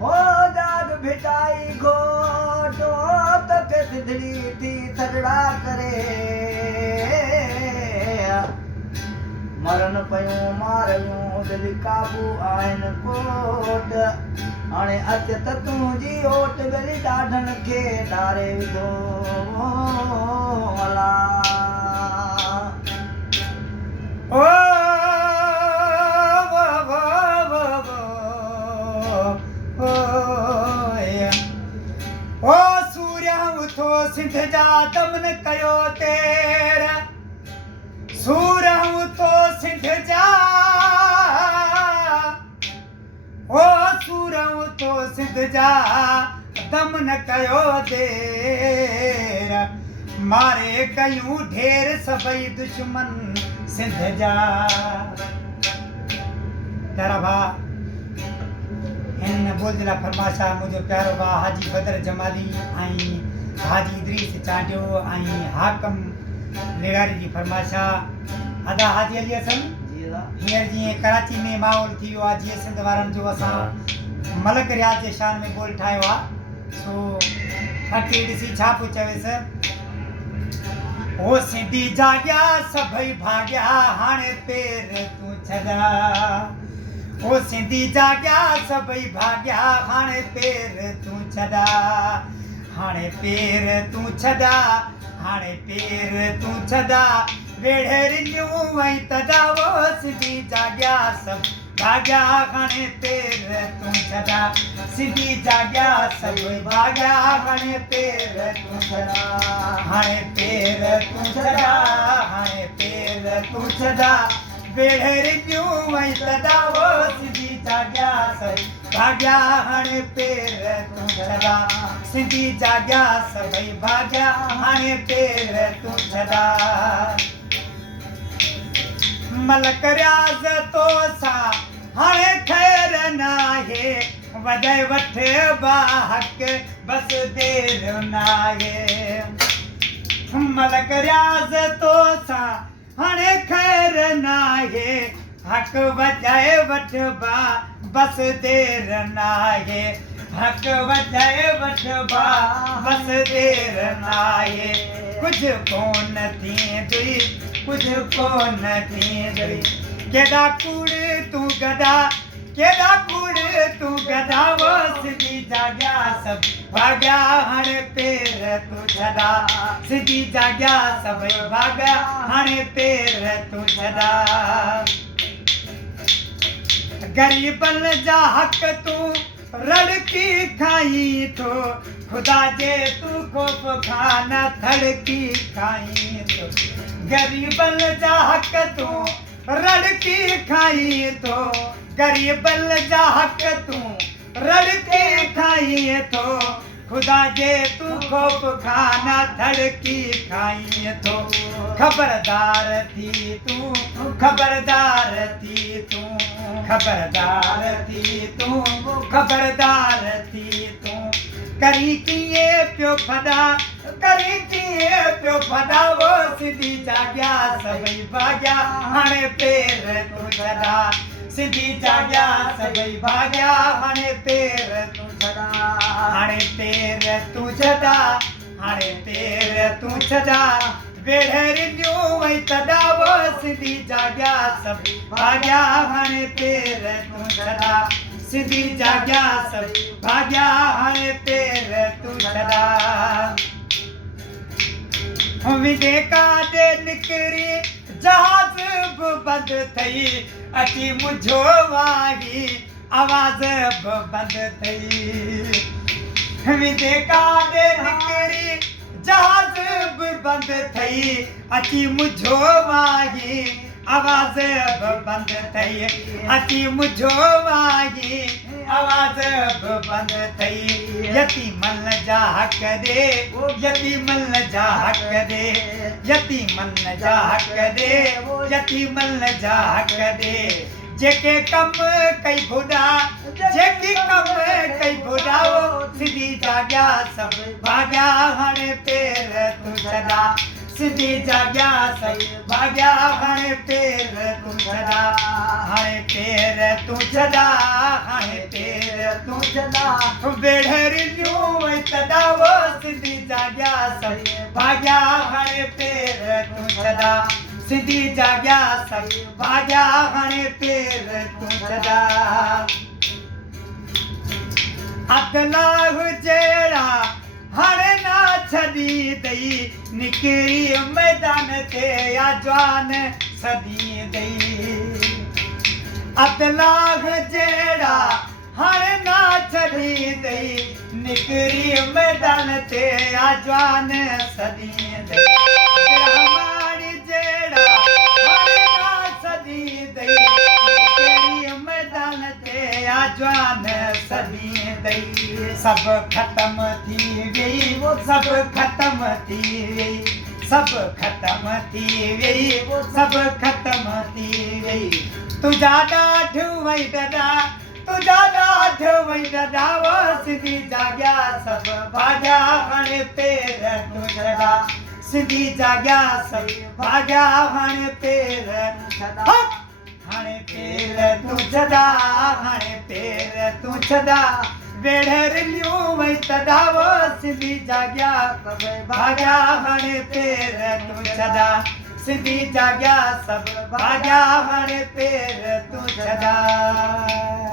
हो जाग भिटाई घोटो तक सिधड़ी थी थगड़ा करे मरण पयूं मारियूं दिल काबू आहिनि कोट हाणे अच त तुंहिंजी ओट गली ॾाढनि खे डारे विधो अला ओ ओ सूर्य उथो सिंध जा दमन कयो तेर सूर्य उथो सिंध जा ओ सूर्य उथो सिंध जा दमन कयो तेर मारे कयूं ढेर सभई दुश्मन सिंध जा प्यारा भा हिन बोल दिला फरमाशा मुझो प्यारो भा हाजी बदर जमाली आई हाजी इदरीस चांडियो आई हाकम लेगारी जी फरमाशा अदा हाजी अली हसन हींअर जीअं कराची में माहौल थी वियो आहे जीअं सिंध वारनि जो असां मलक रियाज़ जे शान में बोल ठाहियो आहे सो खटी ॾिसी छा पियो चवेसि ओ सिंधी जाॻिया सभई भाॻिया हाणे पेर तूं छॾा ओ सिंधी जाॻिया सभई भाॻिया हाणे पेर तूं छॾा हाणे पेर तूं छॾा हाणे पेर तूं छॾा वेढ़े रिनियूं ऐं तॾा वो सिंधी जाॻिया सभु भाॻिया हाणे पेर तूं छॾा सिंधी जाॻिया सभु भाॻिया हाणे पेर तूं छॾा हाणे पेर तूं छॾा हाणे पेर तूं छॾा वेढ़े रिनियूं ऐं तॾा वो सिंधी जाॻिया सभु भाॻिया हाणे पेर तूं छॾा सिंधी जाॻिया सभई भाॻिया हाणे पेर तूं छॾा मलक रियाज़ तो सा हाणे ख़ैर नाहे वधे वठ बाहक बस देर नाहे मलक रियाज़ तो सा हाणे ख़ैर नाहे हक वजाए वठ बा बस देर नाहे हक वजाए वठ बा बस देर नाहे कुछ कोन थींदी कुछ कोन थींदी केॾा कूड़ तूं गदा केॾा कूड़ तूं गदा वो सिंधी जाॻिया सभु भाॻिया हाणे पेर तूं छॾा सिंधी जाॻिया सभई भाॻिया हाणे पेर तूं छॾा ग़रीबनि जा हक़ तूं रड़की खाई थो खुदा जे तूं ख़ौफ़ खां न थड़की खाई थो ग़रीबनि जा हक़ तूं रड़की खाई थो ग़रीबनि जा हक़ तूं रड़की खाई थो खुदा जे तूं ख़ौफ़ खां न थड़की खाई थो ख़बरदार थी तूं ख़बरदार थी तूं ख़बरदार थी तूं ख़बरदार थी तूं करी कीअं पियो फॾा करी कीअं पियो फॾा वो सिंधी जाॻिया सभई भाॻिया हाणे पेर तूं छॾा सिंधी जाॻिया सभई भाॻिया हाणे पेर तूं छॾा हाणे पेर तूं छॾा हाणे पेर तूं छॾा वेढ़े रिनियूं ऐं तॾा वो सिंधी जाॻिया सभई भाॻिया हाणे पेर तूं छॾा सिंधी जाॻिया सभई भाॻिया हाणे पेर तूं छॾा विदे काॾे निकिरी जहाज़ बि बंदि थई अची मुंहिंजो वाही आवाज़ बि बंदि थई विदे काॾे निकिरी जहाज़ बि बंदि थई अची मुंहिंजो वाही आवाज़ बि बंदि थई अची मुंहिंजो वाही आवाज़ बि बंदि थई यतीमन जा हक़ ॾे यतीमन जा हक़ ॾे यतीमन जा हक़ ॾे यतीमन जा हक़ ॾे जेके कम कई बुढ़ा जेकी कम कई बुढ़ा सिंधी जाॻिया सभु भाॻिया हाणे पेर तूं छॾा सिंधी जाॻिया सभु भाॻिया हाणे पेर तूं छॾा हाणे पेर तूं छॾा हाणे पेर तूं छॾा बेड़रियूं वई तॾा वो सिंधी जाॻिया सभु भाॻिया हाणे पेर तूं छॾा सिंधी जाॻिया सभु भाॻिया हाणे पेर तूं छॾा अदलाह जहिड़ा हाणे ना छॾी दई निकिरी मैदान ते या जवान सदी दई अदलाह जहिड़ा हाणे ना छॾी दई निकिरी मैदान ते या जवान सदी दई ब्राह्मणी जहिड़ा हाणे ना छॾी दई निकिरी मैदान ते या जवान सदी दई सभु ख़तम थी वई वो सभु ख़तम थी वई सभु ख़तम थी वई वो सभु ख़तम थी वई तुझा ॾाढ वई दादा तुझा ॾाढ वई दादा वो सिंधी जाॻिया सभु भाॻिया हाणे पेर तूं छॾा सिंधी जाॻिया सभु भाॻिया हाणे पेर छॾा हाणे पेर तूं छॾा हाणे पेर तूं छॾा बेड़रियूं वई तॾा वो सिंधी जाॻिया सभु भाॻिया हाणे पेर तूं छॾा सिंधी जाॻिया सभु भाॻिया हाणे पेर तूं छॾा